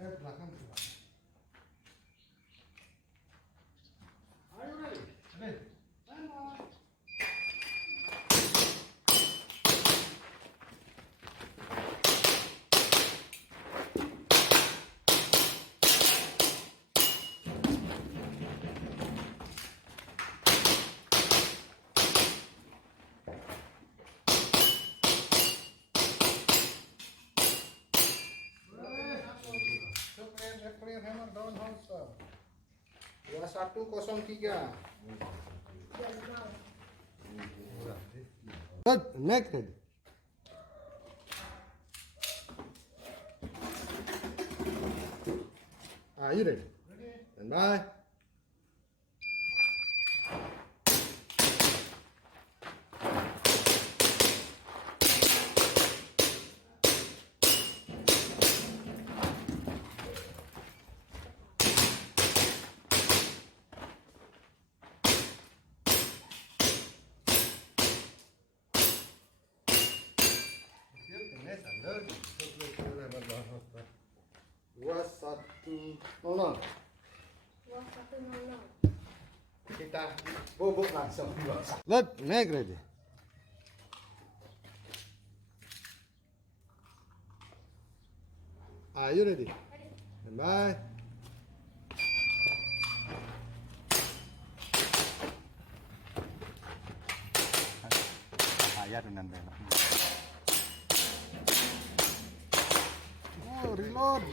Belakang. Are you ready? Ready. Stand on. Clear hammer down holster 2103. Good, next ready. Are you ready? Ready. Stand by. Dua satu nol. Kita bobok langsung. Let make ready. Are you ready? Ready. Bye. Ayat dengan belok. Oh, reload.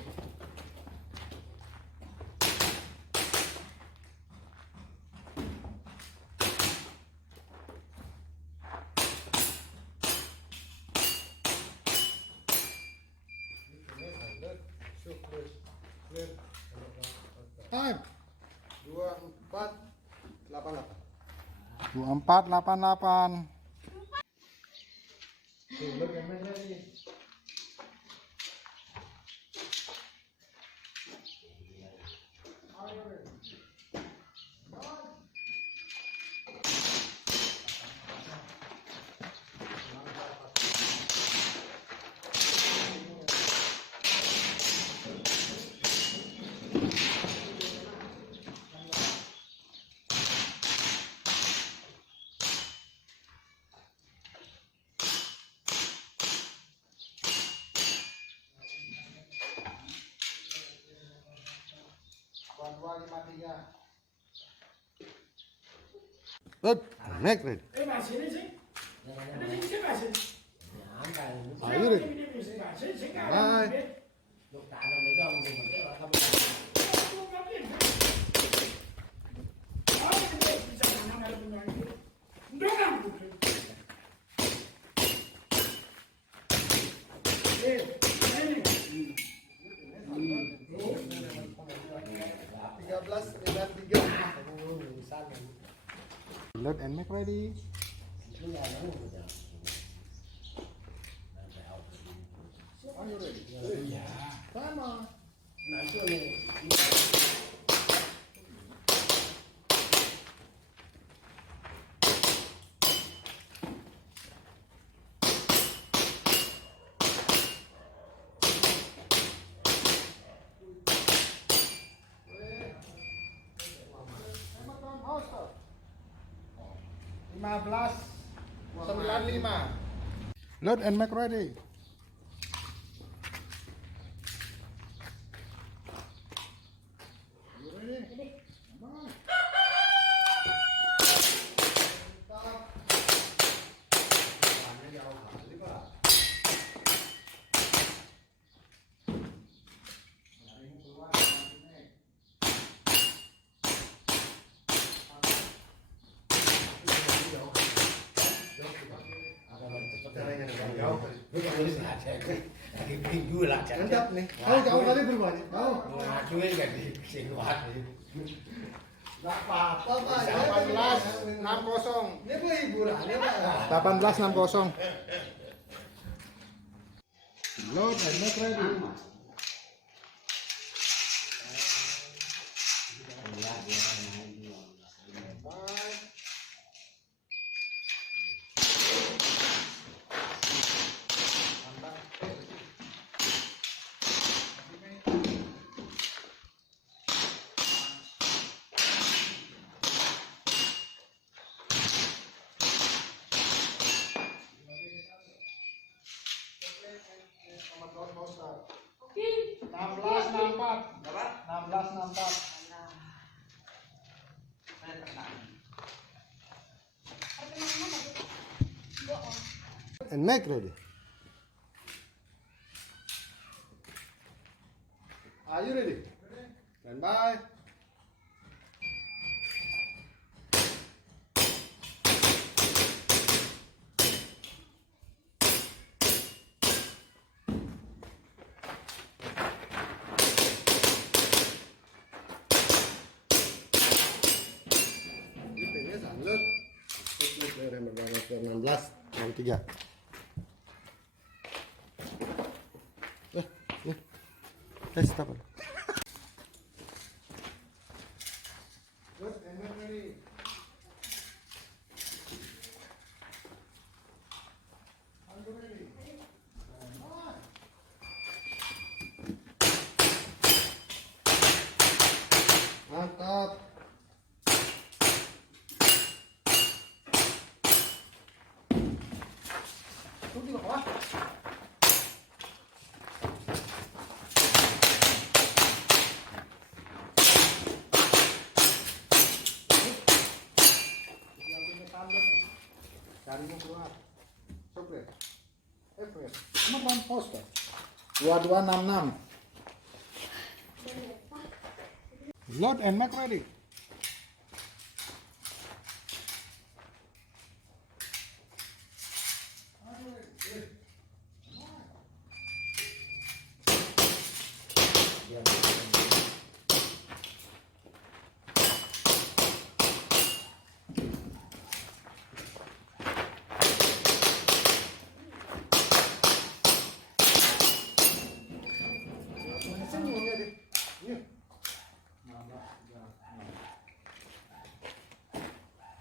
Time 2488. Good, next ready. Are you ready? Bye. Load and make ready. Are you ready? Come on. Belas 95. Load and make ready. You ready? Come on. Mantap nih. Kau jauh kali berubah nih. Kau. Ngacuin kan di singkuat. Gak apa-apa Pak. 1860. Ini bu hiburannya Pak. 1860. Load and make ready. 1664. 1664. And make ready. Are you ready? Stand by. Ini sangat. Klik rem berwarna 16 63. Stop. Good, and get ready. Are you ready? Mantap. Tunggu dulu, Pak. Cari mau keluar. Sopir. Efret. Nomor ban poster. 2266. Load and make ready. Ya.